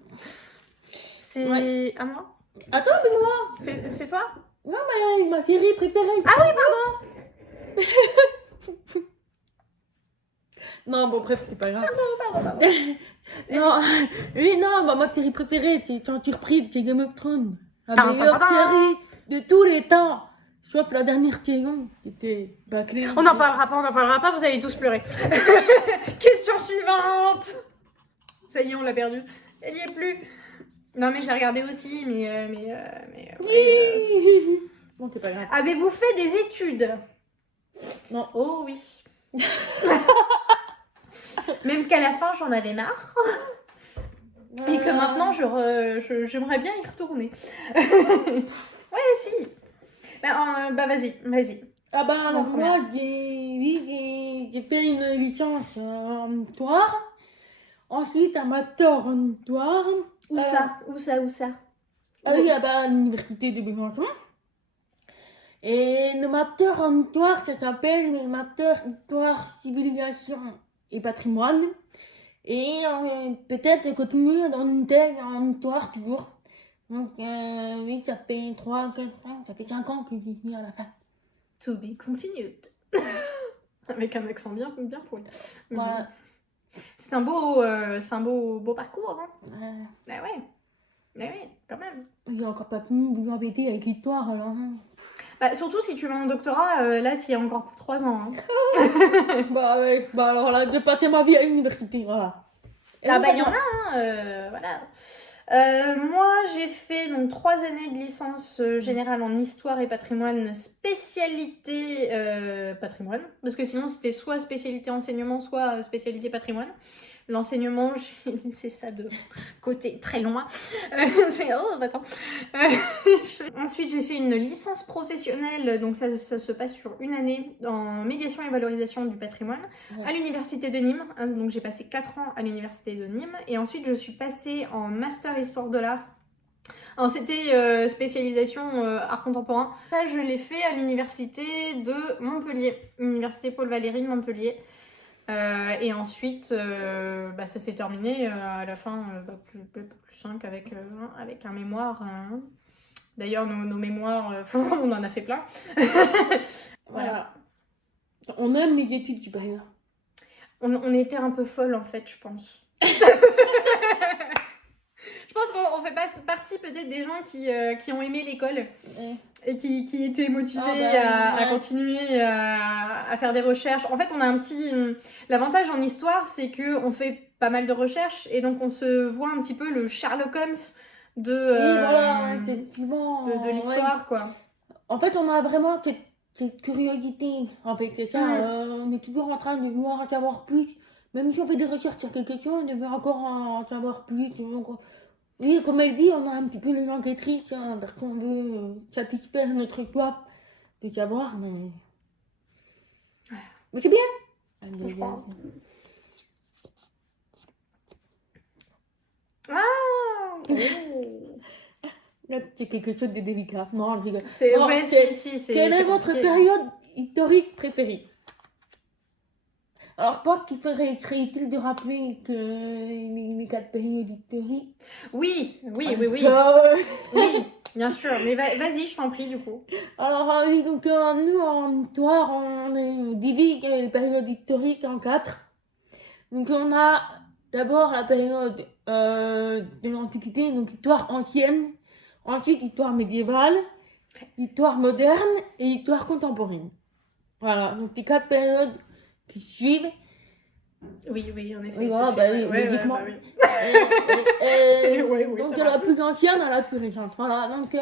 C'est à moi? Attends, c'est moi. C'est toi? Non, mais ma série préférée. Ah oui, pardon. Non, bon, bref, c'est pas grave. Pardon. Non, oui, non, ma série préférée, c'est sans surprise, c'est Game of Thrones. La meilleure série de tous les temps. Sauf la dernière saison, c'était bâclée. On n'en parlera pas, vous allez tous pleurer. Question suivante. Ça y est, on l'a perdu. Elle y est plus. Non, mais j'ai regardé aussi, mais bon, c'est pas grave. Avez-vous fait des études? Non. Oh oui. Même qu'à la fin, j'en avais marre. Et que maintenant, j'aimerais bien y retourner. Ouais, si. Bah vas-y. Ah bah alors moi, j'ai fait une licence en histoire. Ensuite, un master en histoire. Où ça? Ah oui, à l'université de Besançon. Et le master en histoire, ça s'appelle le master histoire, civilisation et patrimoine. Et peut-être continuer dans une thèse en histoire toujours. Donc oui, ça fait 3, 4, 5, ça fait 5 ans que je suis à la fin. To be continued. Avec un accent bien pourri. Voilà. C'est un beau parcours, hein. Ah ouais, quand même. J'ai encore pas fini de vous embêter avec l'histoire alors. Hein. Bah, surtout si tu vas en doctorat, là tu y es encore pour 3 ans. Hein. Bah ouais, bah alors là, je passais ma vie à l'université, voilà. Et Ah donc, bah il y en a, hein, voilà. Moi j'ai fait donc 3 années de licence générale en histoire et patrimoine, spécialité patrimoine, parce que sinon c'était soit spécialité enseignement, soit spécialité patrimoine. L'enseignement, j'ai laissé ça de côté très loin. Oh, d'accord. Ensuite, j'ai fait une licence professionnelle, donc ça se passe sur une année en médiation et valorisation du patrimoine à l'université de Nîmes. Donc j'ai passé 4 ans à l'université de Nîmes. Et ensuite, je suis passée en master histoire de l'art. Alors c'était spécialisation art contemporain. Ça, je l'ai fait à l'université de Montpellier, Université Paul Valéry de Montpellier. Et ensuite, ça s'est terminé à la fin, plus 5 avec un mémoire. D'ailleurs, nos mémoires, on en a fait plein. Voilà. On aime les études supérieures. On était un peu folles en fait, je pense. Je pense qu'on fait pas partie peut-être des gens qui ont aimé l'école et qui étaient motivés à continuer à faire des recherches. En fait, on a un petit... L'avantage en histoire, c'est qu'on fait pas mal de recherches et donc on se voit un petit peu le Sherlock Holmes de l'histoire, quoi. En fait, on a vraiment cette curiosité. En fait, c'est ça. On est toujours en train de vouloir en savoir plus. Même si on fait des recherches sur quelque chose, on veut encore en savoir plus. Donc, oui, comme elle dit, on a un petit peu les enquêtrices, hein, parce qu'on veut satisfaire notre soif de savoir, mais c'est bien. Je crois. Ah Là, c'est quelque chose de délicat. Non, je rigole. C'est... Non, Ouais, si, quelle est votre période historique préférée? Alors, je pense qu'il serait utile de rappeler que les 4 périodes historiques. Oui. Oui, bien sûr. Mais vas-y, je t'en prie, du coup. Alors, oui, donc nous, en histoire, on divise les périodes historiques en 4. Donc, on a d'abord la période de l'Antiquité, donc histoire ancienne. Ensuite, histoire médiévale, histoire moderne et histoire contemporaine. Voilà, donc les 4 périodes qui suivent. Oui, en effet. Oui, voilà, logiquement. Donc, de la plus ancienne à la plus récente. Voilà, donc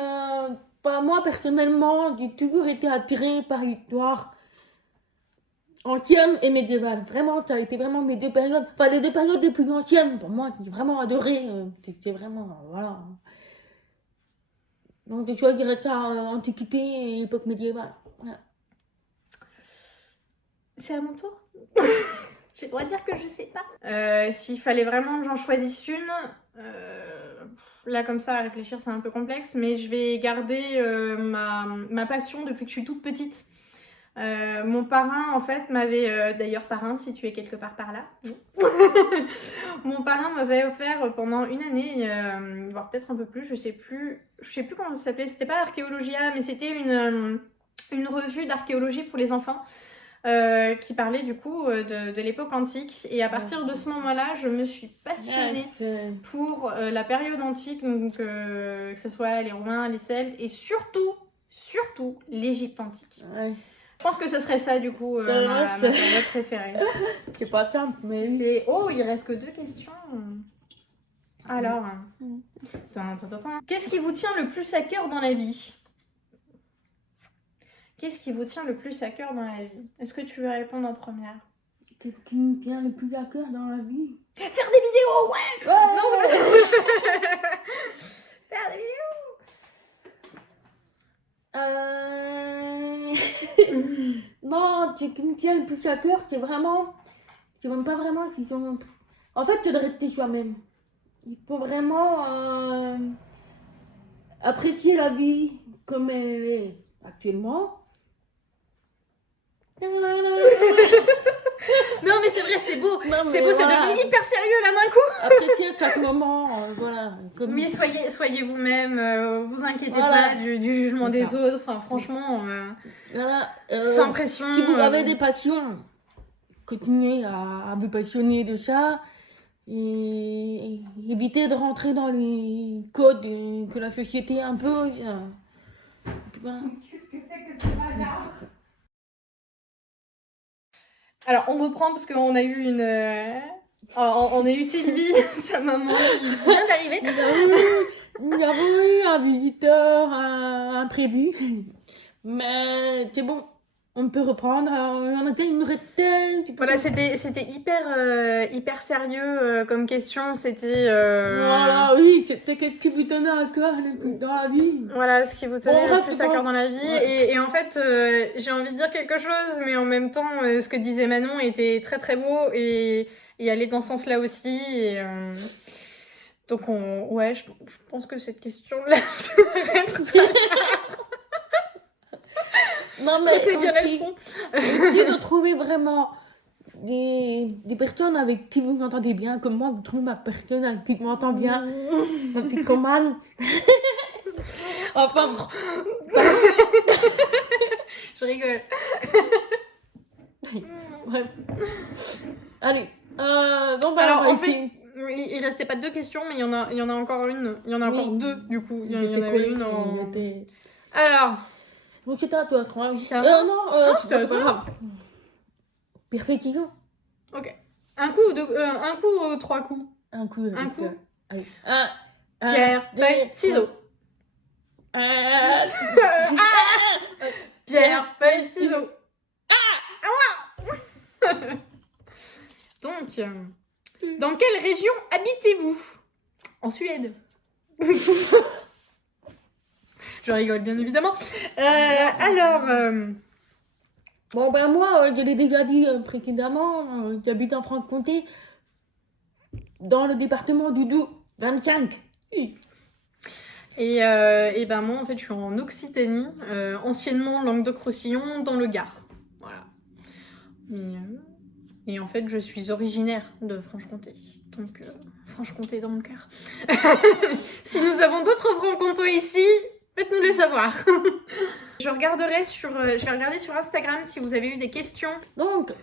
moi, personnellement, j'ai toujours été attirée par l'histoire ancienne et médiévale. Vraiment, ça a été vraiment mes 2 périodes. Enfin, les 2 périodes les plus anciennes, pour moi, j'ai vraiment adoré. C'est vraiment, voilà. Donc, je choisirais ça Antiquité et époque médiévale. Voilà. C'est à mon tour. J'ai le droit de dire que je sais pas. S'il fallait vraiment que j'en choisisse une, là comme ça à réfléchir c'est un peu complexe, mais je vais garder ma passion depuis que je suis toute petite. Mon parrain en fait m'avait, d'ailleurs parrain si tu es quelque part par là, mon parrain m'avait offert pendant une année, voire peut-être un peu plus, je sais plus comment ça s'appelait, c'était pas l'archéologia mais c'était une revue d'archéologie pour les enfants. Qui parlait du coup de l'époque antique. Et à partir de ce moment-là, je me suis passionnée pour la période antique, donc que ce soit les Romains, les Celtes, et surtout l'Égypte antique. Ouais. Je pense que ce serait ça du coup ma période préférée. C'est pas simple, mais... Oh, il reste que 2 questions. Alors, qu'est-ce qui vous tient le plus à cœur dans la vie ? Qu'est-ce qui vous tient le plus à cœur dans la vie ? Est-ce que tu veux répondre en première ? Qu'est-ce qui me tient le plus à cœur dans la vie ? Faire des vidéos, ouais. Non, c'est pas ça. Faire des vidéos. Non, ce qui me tient le plus à cœur, c'est vraiment... Je ne sais même pas vraiment s'ils sont... En fait, c'est de rester soi-même. Il faut vraiment apprécier la vie comme elle est actuellement. Non, mais c'est vrai, c'est beau. Non, mais C'est beau, c'est voilà. devenu hyper sérieux là d'un coup. Appréciez chaque moment, voilà. Comme... Oui, soyez vous-même, vous inquiétez Voilà. pas du jugement C'est des ça. autres. Enfin, franchement, Voilà. sans pression. Si vous avez des passions, continuez à vous passionner de ça et évitez de rentrer dans les codes que la société impose. Voilà. Qu'est-ce que c'est que ce bazar? Alors, on reprend parce qu'on a eu une. On a eu Sylvie, sa maman, qui vient d'arriver. Nous avons eu un visiteur imprévu, mais c'est bon, on peut reprendre. On a une recette. Voilà, c'était hyper sérieux comme question. C'était. Voilà, oui, c'était qu'est-ce qui vous tenait à cœur le plus dans la vie. Voilà, ce qui vous tenait Bon, le plus à cœur dans la vie. Ouais. Et en fait, j'ai envie de dire quelque chose, mais en même temps, ce que disait Manon était très très beau et allait dans ce sens-là aussi. Et, donc, ouais, je pense que cette question-là s'arrête. Non, mais Prenez bien la aussi, leçon. aussi de trouver vraiment des personnes avec qui vous entendez bien, comme moi, je trouve ma personne avec qui je m'entends bien, ma petite romane. Enfin, Je rigole. bref. Allez, bon, bah, Alors, on va en fait, essayer. il restait pas 2 questions, mais il y en a encore une. Il y en a encore Oui. 2, du coup. Il y en était avait collé, une en. il était- Alors, Donc c'était à toi, je crois. C'est à moi Non, c'était à c'est pas toi. grave. Perfectio. ok. Un coup ou 3 coups? Un coup. Un coup. Allez. Pierre, feuille, ciseaux. Pierre, feuille, ciseaux. Ah! Donc, dans quelle région habitez-vous? En Suède. Je rigole, bien évidemment. Alors, Bon, ben moi, je l'ai déjà dit précédemment, j'habite en Franche-Comté, dans le département du Doubs, 25. et ben moi, en fait, je suis en Occitanie, anciennement Languedoc-Roussillon, dans le Gard. Voilà. Mais, et en fait, je suis originaire de Franche-Comté. Donc, Franche-Comté dans mon cœur. Si nous avons d'autres francs-comtois ici, faites-nous le savoir. Je vais regarder sur Instagram si vous avez eu des questions. Donc,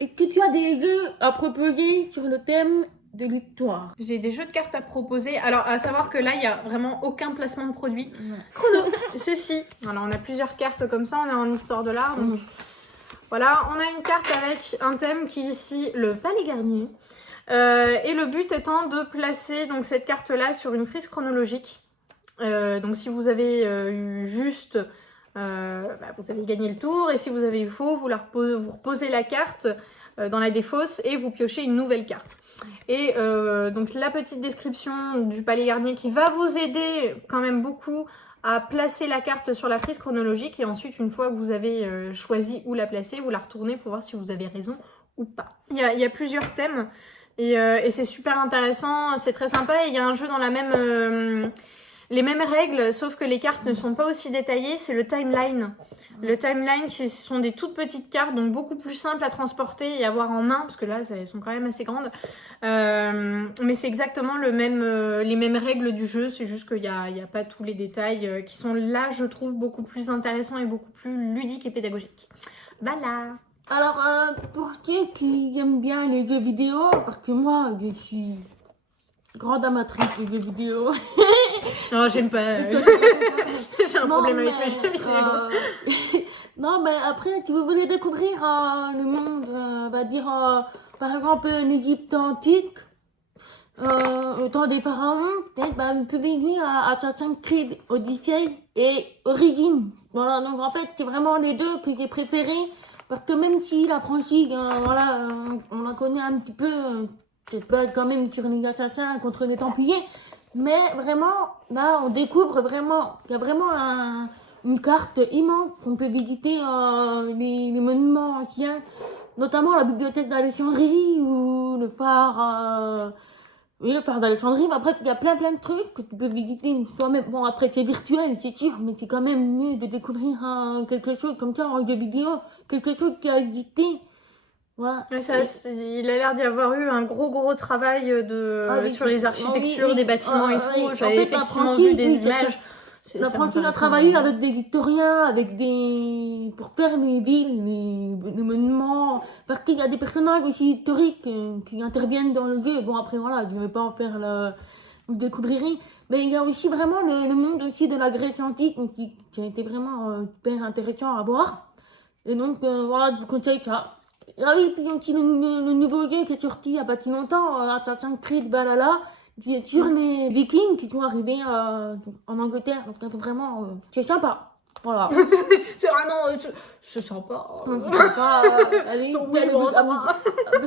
est-ce que tu as des jeux à proposer sur le thème de l'histoire? J'ai des jeux de cartes à proposer. Alors, à savoir que là, il n'y a vraiment aucun placement de produit. Chrono. Ceci. Alors, on a plusieurs cartes comme ça. On est en histoire de l'art. Donc, voilà, on a une carte avec un thème qui est ici le Palais Garnier. Et le but étant de placer donc, cette carte-là sur une frise chronologique. Donc, si vous avez eu juste... vous avez gagné le tour, et si vous avez eu faux, vous reposez la carte dans la défausse et vous piochez une nouvelle carte. Et donc la petite description du Palais Garnier qui va vous aider quand même beaucoup à placer la carte sur la frise chronologique, et ensuite une fois que vous avez choisi où la placer, vous la retournez pour voir si vous avez raison ou pas. Il y a plusieurs thèmes et c'est super intéressant, c'est très sympa, et il y a un jeu dans la même... les mêmes règles, sauf que les cartes ne sont pas aussi détaillées, c'est le timeline. Le timeline, ce sont des toutes petites cartes, donc beaucoup plus simples à transporter et à avoir en main, parce que là, elles sont quand même assez grandes. Mais c'est exactement les mêmes règles du jeu, c'est juste qu'il n'y a pas tous les détails qui sont là, je trouve, beaucoup plus intéressants et beaucoup plus ludiques et pédagogiques. Voilà. Alors, pour ceux qui aiment bien les jeux vidéo, parce que moi, je suis grande amatrice de jeux vidéo. Non, j'aime pas. J'ai un problème avec les jeux vidéo. Non, mais après, si vous voulez découvrir le monde, on va dire, par exemple, en Égypte antique, au temps des pharaons, peut-être, vous pouvez venir à Assassin's Creed Odyssey et Origins. Voilà, donc en fait, c'est vraiment les deux que j'ai préférés, parce que même si la franchise, on la connaît un petit peu, peut-être pas quand même sur les assassins contre les Templiers, mais vraiment, là, on découvre vraiment, il y a vraiment une carte immense qu'on peut visiter les monuments anciens, notamment la bibliothèque d'Alexandrie ou le phare d'Alexandrie. Après, il y a plein de trucs que tu peux visiter toi-même. Bon, après, c'est virtuel, c'est sûr, mais c'est quand même mieux de découvrir quelque chose comme ça en jeu vidéo, quelque chose qui a existé Voilà. Ouais, il a l'air d'y avoir eu un gros travail Oui, sur les architectures des bâtiments et tout. oui. J'avais effectivement vu des images. L'apprenti a travaillé avec des historiens, pour faire les villes, les monuments, parce qu'il y a des personnages aussi historiques qui interviennent dans le jeu. Bon, après, voilà, je ne vais pas en faire vous découvrirez. Mais il y a aussi vraiment le monde aussi de la Grèce antique qui a été vraiment super intéressant à voir. Et donc, voilà, je vous conseille ça. Ah oui, puis aussi le nouveau jeu qui est sorti il n'y a pas si longtemps, Assassin's Creed Valhalla, qui est sur les Vikings qui sont arrivés en Angleterre. Donc, vraiment, c'est sympa. Voilà. C'est vraiment. C'est sympa. C'est sympa. Allez,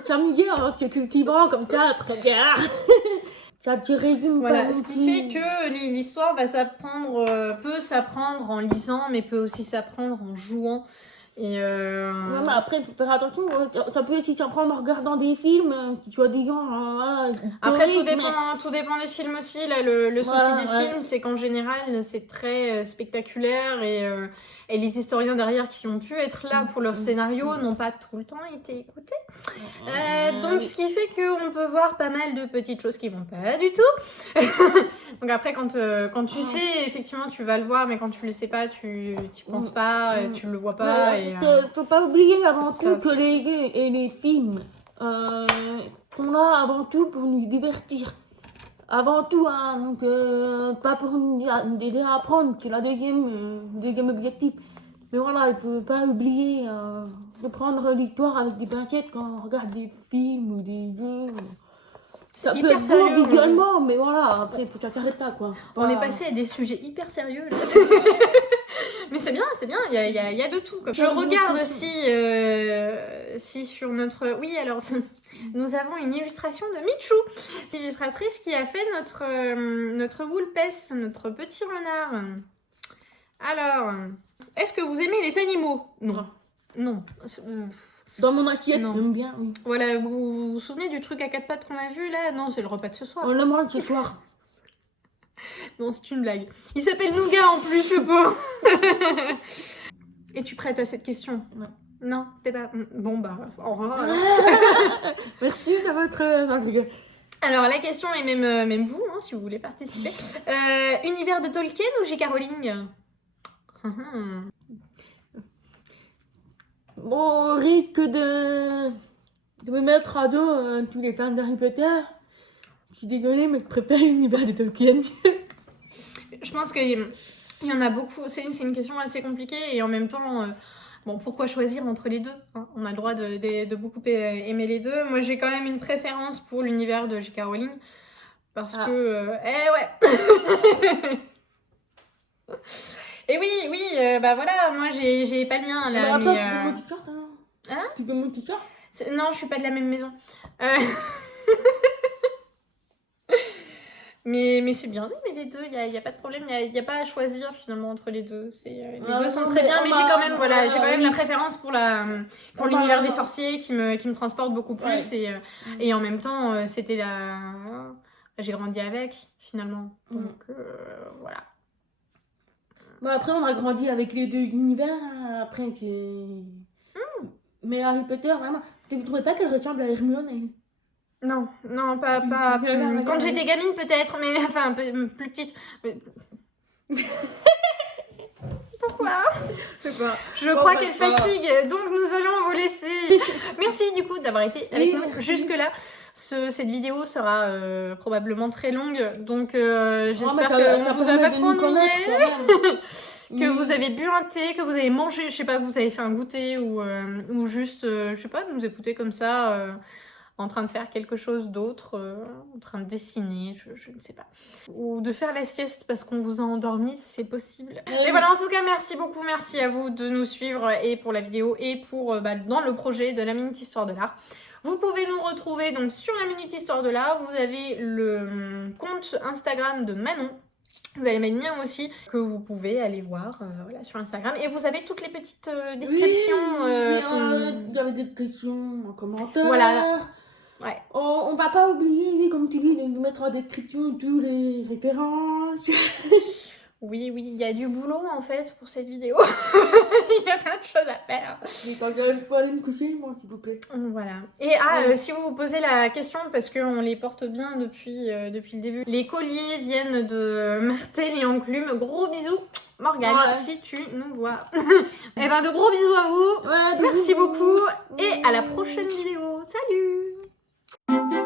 s'amuser en se cultivant comme ça, très bien. Ça te résume Voilà, pas ce qui fait que l'histoire va s'apprendre, peut s'apprendre en lisant, mais peut aussi s'apprendre en jouant. Et Non, mais après, il faut faire attention, ça peut aussi s'apprendre en regardant des films, tu vois des gens, voilà. Après, tout historiques, dépend des films aussi. Là, le souci Voilà, des films, c'est qu'en général, c'est très spectaculaire et les historiens derrière qui ont pu être là pour leur scénario n'ont pas tout le temps été écoutés. Donc, ce qui fait qu'on peut voir pas mal de petites choses qui vont pas du tout. Donc après, quand tu sais, effectivement, tu vas le voir, mais quand tu le sais pas, tu t'y penses pas, tu le vois pas. Ouais, faut pas oublier avant c'est pour tout ça, que les jeux et les films sont là avant tout pour nous divertir. Avant tout, hein, donc pas pour nous aider à apprendre, c'est la deuxième objectif. Mais voilà, il faut pas oublier de prendre l'histoire avec des pincettes quand on regarde des films ou des jeux. Ça peut hyper être sérieux, beau visuellement, mais voilà, après, il faut que ça s'arrête là, quoi. On est passé à des sujets hyper sérieux là. Mais c'est bien, il y a de tout. Je regarde si sur notre... Oui, alors nous avons une illustration de Michou, illustratrice qui a fait notre Woolpess, notre petit renard. Alors, est-ce que vous aimez les animaux? Non. Non. Dans mon assiette, Non. j'aime bien, oui. Voilà, vous vous souvenez du truc à 4 pattes qu'on a vu là? Non, c'est le repas de ce soir. On le mange ce soir. Non, c'est une blague. Il s'appelle Nougat en plus, le pauvre. Es-tu prête à cette question? Ouais. Non, t'es pas... Bon, bah, au revoir. Alors, Merci de votre... alors la question est même vous, hein, si vous voulez participer. Univers de Tolkien ou J.K. Rowling? Bon, au risque de me mettre à dos tous les fans d'Harry Potter, je suis désolée, mais je préfère l'univers de Tolkien. Je pense qu'il y en a beaucoup. C'est une question assez compliquée et en même temps... Bon, pourquoi choisir entre les deux, hein? On a le droit de beaucoup aimer les deux. Moi, j'ai quand même une préférence pour l'univers de J.K. Rowling. Parce que... ouais. Et oui, bah voilà, moi, j'ai pas le mien, là. Mais attends, tu veux mon t-shirt, hein? Hein? Tu veux mon t-shirt? Non, je suis pas de la même maison. Mais c'est bien, mais les deux, il y a pas de problème, il y a pas à choisir finalement entre les deux. Les deux sont très bien, mais j'ai quand même, j'ai quand même la préférence pour l'univers des sorciers qui me transporte beaucoup plus et en même temps, c'était j'ai grandi avec finalement. Donc voilà. Bah après, on a grandi avec les deux univers. Hein. Après, c'est. Mais Harry Potter, vraiment. Vous trouvez pas qu'elle ressemble à Hermione? Non, pas. Quand j'étais gamine, peut-être, mais enfin, un peu plus petite. Pourquoi? Je crois qu'elle fatigue, donc nous allons vous laisser. Merci du coup d'avoir été avec nous jusque-là. Cette vidéo sera probablement très longue, donc j'espère qu'on vous a pas trop ennuyé. Que vous avez bu un thé, que vous avez mangé, je sais pas, que vous avez fait un goûter ou juste, je sais pas, nous écouter comme ça. En train de faire quelque chose d'autre, en train de dessiner, je ne sais pas. Ou de faire la sieste parce qu'on vous a endormi, c'est possible. Mais voilà, en tout cas, merci beaucoup, merci à vous de nous suivre et pour la vidéo et pour dans le projet de la Minute Histoire de l'Art. Vous pouvez nous retrouver donc sur la Minute Histoire de l'Art, vous avez le compte Instagram de Manon. Vous avez le mien aussi, que vous pouvez aller voir voilà, sur Instagram. Et vous avez toutes les petites descriptions. Il y avait des questions en commentaire. Voilà. Ouais. On va pas oublier, oui, comme tu dis, de nous mettre en description tous les références. Oui, il y a du boulot en fait pour cette vidéo. Il y a plein de choses à faire. Mais quand il faut aller me coucher, moi, s'il vous plaît. Voilà. Et si vous vous posez la question, parce qu'on les porte bien depuis le début, les colliers viennent de Martel et Enclume. Gros bisous, Morgane, si tu nous vois. Et ben de gros bisous à vous. Merci beaucoup et à la prochaine vidéo. Salut.